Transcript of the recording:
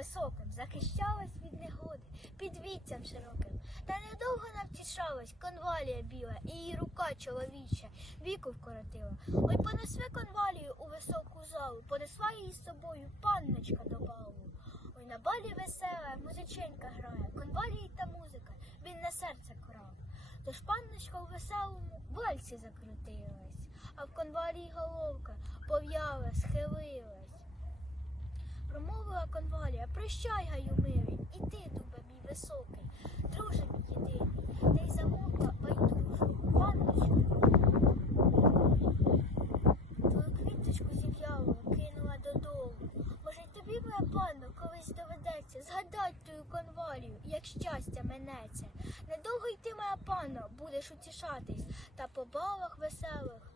високим, захищалась від негоди, під віттям широким. Та недовго навтішалась конвалія біла, і її рука чоловіча віку вкоротила. Ой, понесла конвалію у високу залу, понесла її з собою панночка до балу. Ой, на балі весела, музиченька грає, конвалії та музика, він на серце крав. Тож панночка в веселому вальсі закрутилась, а в конвалії головка пов'яла, схилилась. Промовила конвалія, прощай, гаю милий, і ти, дубе мій високий, друже мій єдиний, та й замовкла байдужу, панночку. Твою квіточку зів'ялу кинула додому. Може, тобі, моя панно, колись доведеться згадать тую конвалію, як щастя минеться. Недовго й ти, моя панно, будеш утішатись, та по балах веселих